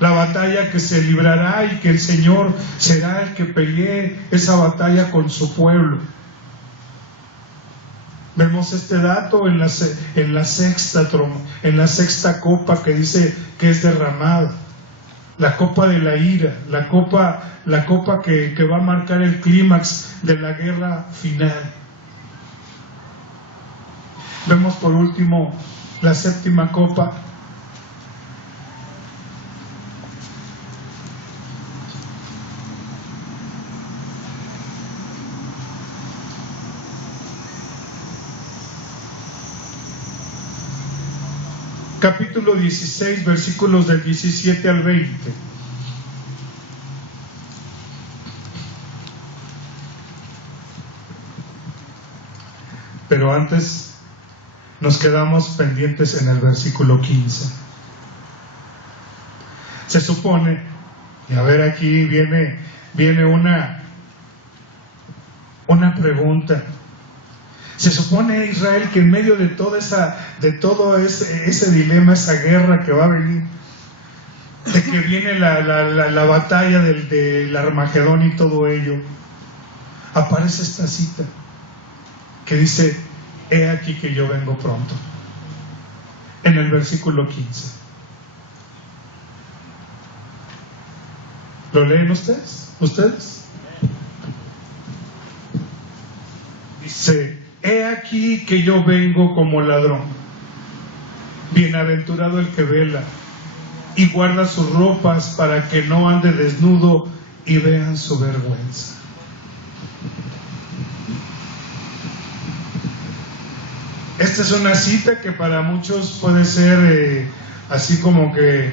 la batalla que se librará y que el Señor será el que pelee esa batalla con su pueblo. Vemos este dato en la sexta copa que dice que es derramada, la copa de la ira, la copa que va a marcar el clímax de la guerra final. Vemos por último la séptima copa. Capítulo 16, versículos del 17 al 20. Pero antes nos quedamos pendientes en el versículo 15. Se supone, y a ver, aquí viene una pregunta. Se supone, Israel, que en medio de todo ese dilema, esa guerra que va a venir, de que viene la batalla del Armagedón y todo ello, aparece esta cita que dice: he aquí que yo vengo pronto, en el versículo 15. ¿Lo leen ustedes? Dice: he aquí que yo vengo como ladrón. Bienaventurado el que vela y guarda sus ropas para que no ande desnudo y vean su vergüenza. Esta es una cita que para muchos puede ser así como que,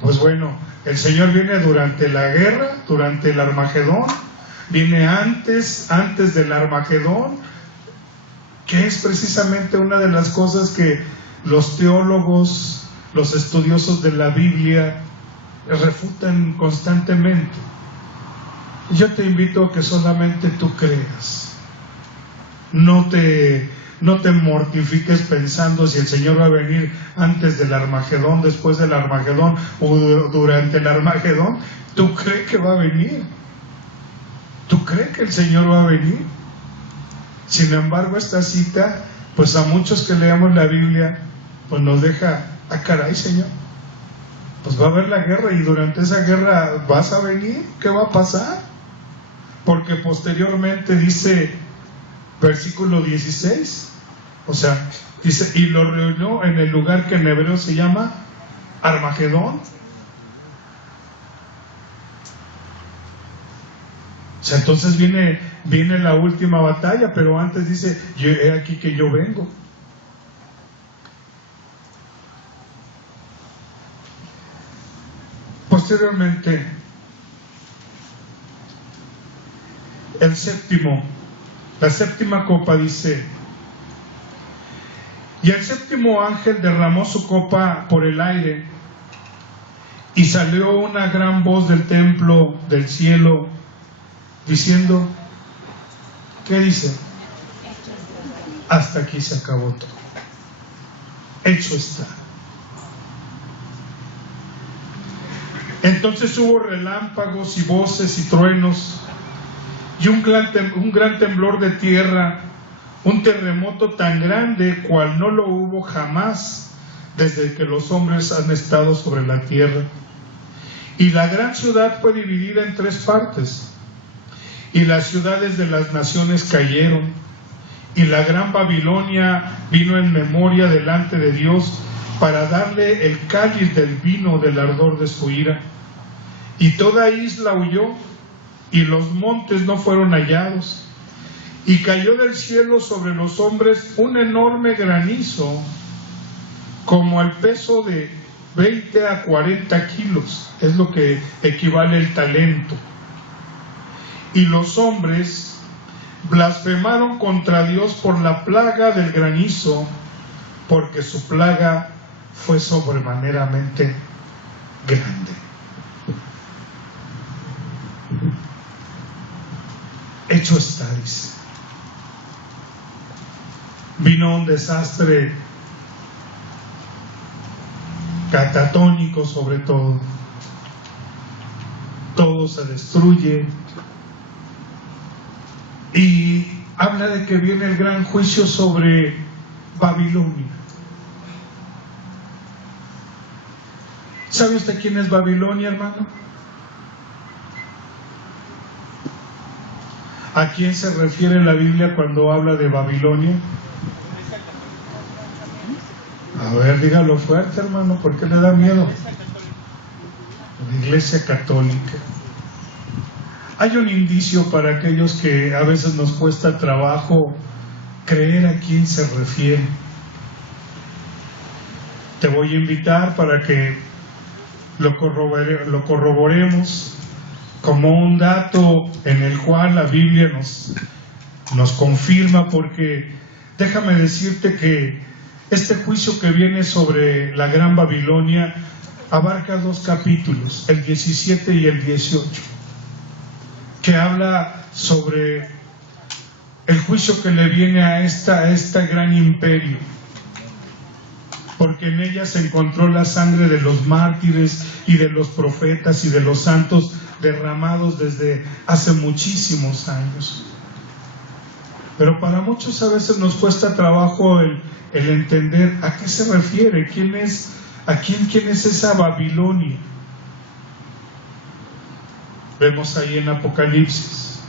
pues bueno, el Señor viene durante la guerra, durante el Armagedón, viene antes del Armagedón, que es precisamente una de las cosas que los teólogos, los estudiosos de la Biblia refutan constantemente. Yo te invito a que solamente tú creas, no te mortifiques pensando si el Señor va a venir antes del Armagedón, después del Armagedón o durante el Armagedón. Tú crees que va a venir, tú crees que el Señor va a venir. Sin embargo, esta cita, pues a muchos que leamos la Biblia, pues nos deja: ah, caray, Señor, pues va a haber la guerra, y durante esa guerra vas a venir. ¿Qué va a pasar? Porque posteriormente dice, versículo 16, o sea, dice: y lo reunió en el lugar que en hebreo se llama Armagedón. O sea, entonces viene la última batalla, pero antes dice: he aquí que yo vengo. Posteriormente, la séptima copa dice: y el séptimo ángel derramó su copa por el aire, y salió una gran voz del templo del cielo diciendo, ¿qué dice? Hasta aquí se acabó todo. Hecho está. Entonces hubo relámpagos y voces y truenos y un gran temblor de tierra, un terremoto tan grande cual no lo hubo jamás desde que los hombres han estado sobre la tierra. Y la gran ciudad fue dividida en 3 partes, y las ciudades de las naciones cayeron, y la gran Babilonia vino en memoria delante de Dios para darle el cáliz del vino del ardor de su ira. Y toda isla huyó, y los montes no fueron hallados. Y cayó del cielo sobre los hombres un enorme granizo, como al peso de 20 a 40 kilos, es lo que equivale el talento. Y los hombres blasfemaron contra Dios por la plaga del granizo, porque su plaga fue sobremaneramente grande. Hecho está, dice. Vino un desastre catatónico sobre todo. Todo se destruye y habla de que viene el gran juicio sobre Babilonia. ¿Sabe usted quién es Babilonia, hermano? ¿A quién se refiere la Biblia cuando habla de Babilonia? A ver, dígalo fuerte, hermano, ¿por qué le da miedo? La Iglesia Católica. Hay un indicio para aquellos que a veces nos cuesta trabajo creer a quién se refiere. Te voy a invitar para que lo corroboremos como un dato en el cual la Biblia nos confirma, porque déjame decirte que este juicio que viene sobre la Gran Babilonia abarca 2 capítulos, el 17 y el 18, que habla sobre el juicio que le viene a este gran imperio, porque en ella se encontró la sangre de los mártires y de los profetas y de los santos derramados desde hace muchísimos años. Pero para muchos a veces nos cuesta trabajo el entender a qué se refiere, quién es esa Babilonia. Vemos ahí en Apocalipsis.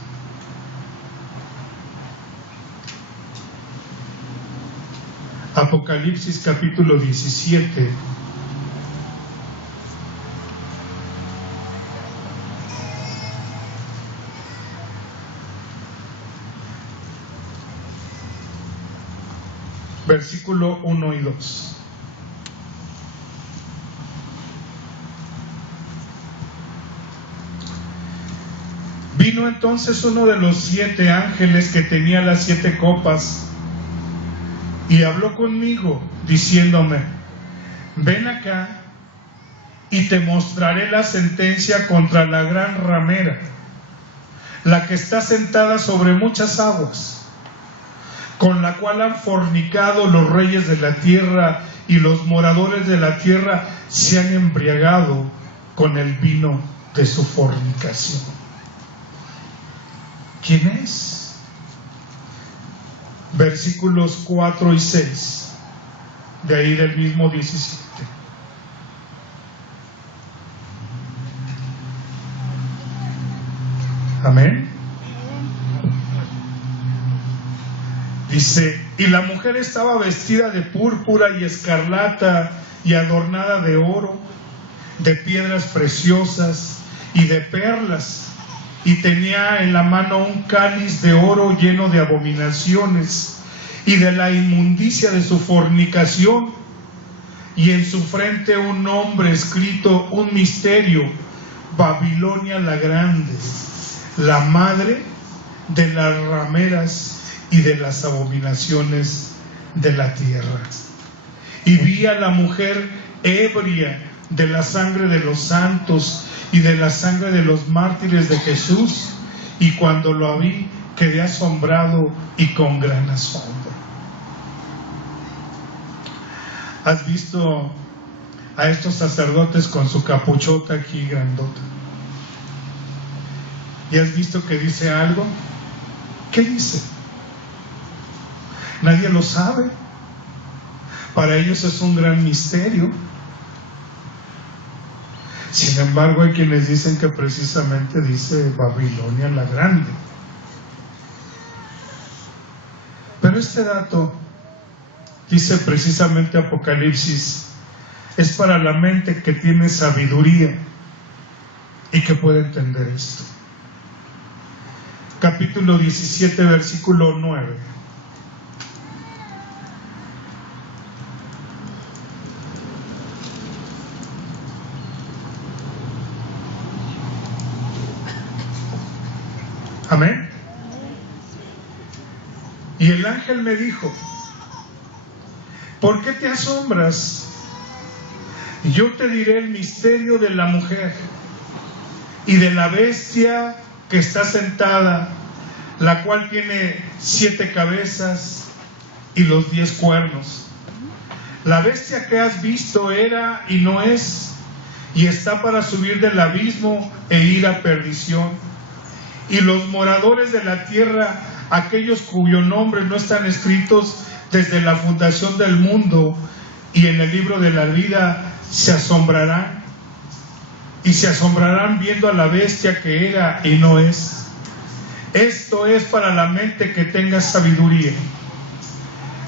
Apocalipsis capítulo 17. Versículo 1 y 2. Vino entonces uno de los 7 ángeles que tenía las 7 copas y habló conmigo diciéndome: ven acá y te mostraré la sentencia contra la gran ramera, la que está sentada sobre muchas aguas, con la cual han fornicado los reyes de la tierra, y los moradores de la tierra se han embriagado con el vino de su fornicación. ¿Quién es? Versículos 4 y 6, de ahí del mismo 17. Amén. Dice: y la mujer estaba vestida de púrpura y escarlata y adornada de oro, de piedras preciosas y de perlas, y tenía en la mano un cáliz de oro lleno de abominaciones y de la inmundicia de su fornicación, y en su frente un nombre escrito, un misterio: Babilonia la Grande, la madre de las rameras y de las abominaciones de la tierra. Y vi a la mujer ebria de la sangre de los santos y de la sangre de los mártires de Jesús, y cuando lo vi quedé asombrado y con gran asombro. ¿Has visto a estos sacerdotes con su capuchota aquí grandota? ¿Y has visto que dice algo? ¿Qué dice? Nadie lo sabe. Para ellos es un gran misterio. Sin embargo, hay quienes dicen que precisamente dice Babilonia la Grande. Pero este dato, dice precisamente Apocalipsis, es para la mente que tiene sabiduría y que puede entender esto. Capítulo 17, versículo 9. Amén. Y el ángel me dijo: ¿por qué te asombras? Yo te diré el misterio de la mujer y de la bestia que está sentada, la cual tiene 7 cabezas y los 10 cuernos. La bestia que has visto era y no es, y está para subir del abismo e ir a perdición. Y los moradores de la tierra, aquellos cuyos nombres no están escritos desde la fundación del mundo y en el libro de la vida, se asombrarán. Y se asombrarán viendo a la bestia que era y no es. Esto es para la mente que tenga sabiduría.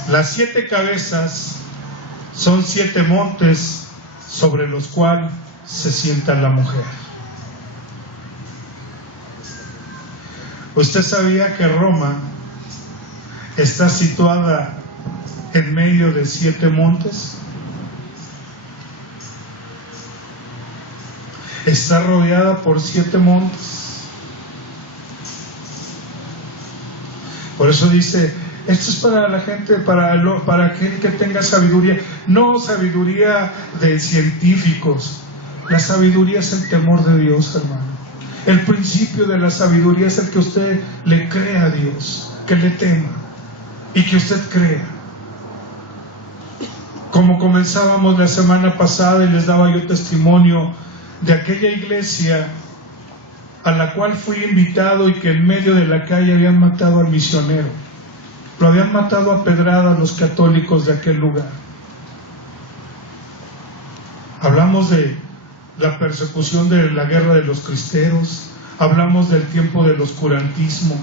Las 7 cabezas son 7 montes sobre los cuales se sienta la mujer. ¿Usted sabía que Roma está situada en medio de 7 montes? Está rodeada por 7 montes. Por eso dice, esto es para la gente, para aquel que tenga sabiduría, no sabiduría de científicos. La sabiduría es el temor de Dios, hermano. El principio de la sabiduría es el que usted le crea a Dios, que le tema y que usted crea. Como comenzábamos la semana pasada y les daba yo testimonio de aquella iglesia a la cual fui invitado y que en medio de la calle habían matado al misionero. Lo habían matado a pedradas los católicos de aquel lugar. Hablamos de la persecución de la guerra de los cristeros, hablamos del tiempo del oscurantismo,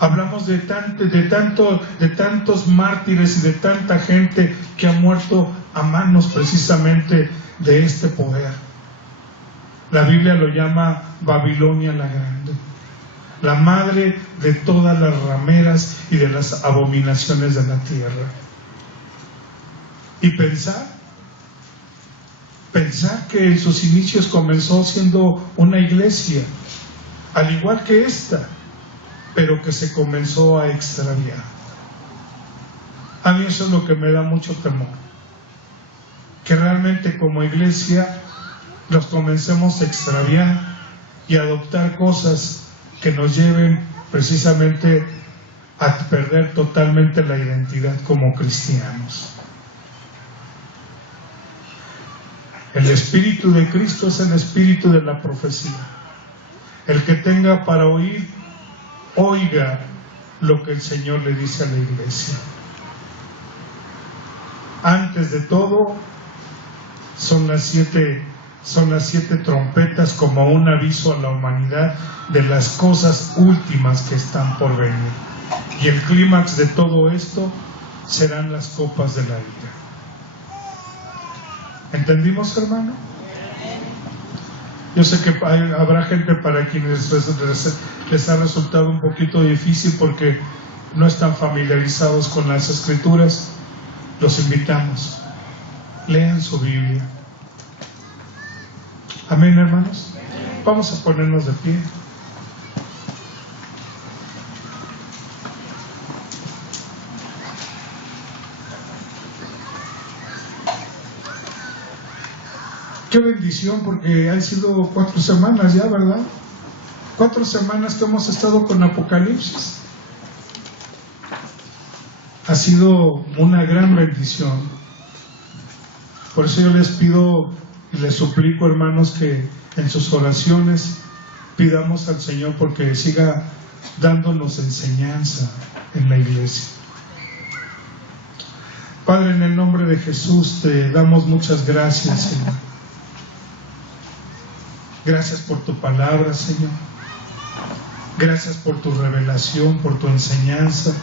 hablamos de tantos mártires y de tanta gente que ha muerto a manos precisamente de este poder. La Biblia lo llama Babilonia la Grande, la madre de todas las rameras y de las abominaciones de la tierra. Y pensar que en sus inicios comenzó siendo una iglesia, al igual que esta, pero que se comenzó a extraviar. A mí eso es lo que me da mucho temor, que realmente como iglesia nos comencemos a extraviar y a adoptar cosas que nos lleven precisamente a perder totalmente la identidad como cristianos. El Espíritu de Cristo es el Espíritu de la profecía. El que tenga para oír, oiga lo que el Señor le dice a la iglesia. Antes de todo, son las siete trompetas como un aviso a la humanidad de las cosas últimas que están por venir. Y el clímax de todo esto serán las copas de la ira. ¿Entendimos, hermano? Yo sé que habrá gente para quienes les ha resultado un poquito difícil porque no están familiarizados con las Escrituras. Los invitamos, lean su Biblia. Amén, hermanos. Vamos a ponernos de pie. Qué bendición, porque han sido 4 semanas ya, ¿verdad? 4 semanas que hemos estado con Apocalipsis. Ha sido una gran bendición. Por eso yo les pido y les suplico, hermanos, que en sus oraciones pidamos al Señor porque siga dándonos enseñanza en la iglesia. Padre, en el nombre de Jesús te damos muchas gracias, Señor. Gracias por tu palabra, Señor. Gracias por tu revelación, por tu enseñanza.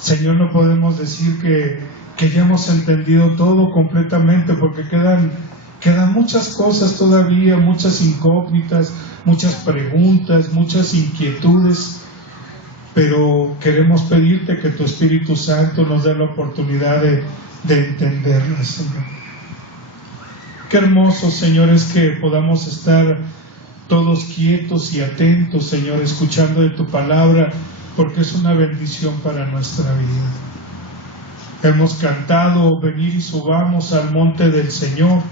Señor, no podemos decir que ya hemos entendido todo completamente, porque quedan muchas cosas todavía, muchas incógnitas, muchas preguntas, muchas inquietudes, pero queremos pedirte que tu Espíritu Santo nos dé la oportunidad de entenderlas, Señor. Qué hermoso, Señor, es que podamos estar todos quietos y atentos, Señor, escuchando de tu palabra, porque es una bendición para nuestra vida. Hemos cantado, venid y subamos al monte del Señor,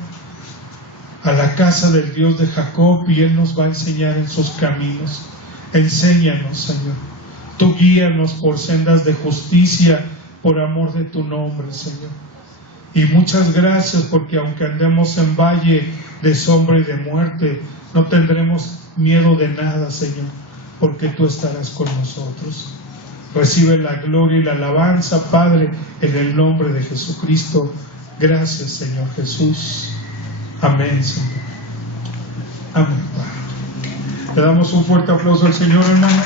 a la casa del Dios de Jacob, y Él nos va a enseñar en sus caminos. Enséñanos, Señor. Tú guíanos por sendas de justicia, por amor de tu nombre, Señor. Y muchas gracias porque aunque andemos en valle de sombra y de muerte, no tendremos miedo de nada, Señor, porque tú estarás con nosotros. Recibe la gloria y la alabanza, Padre, en el nombre de Jesucristo. Gracias, Señor Jesús. Amén, Señor. Amén, Padre. Le damos un fuerte aplauso al Señor, hermano.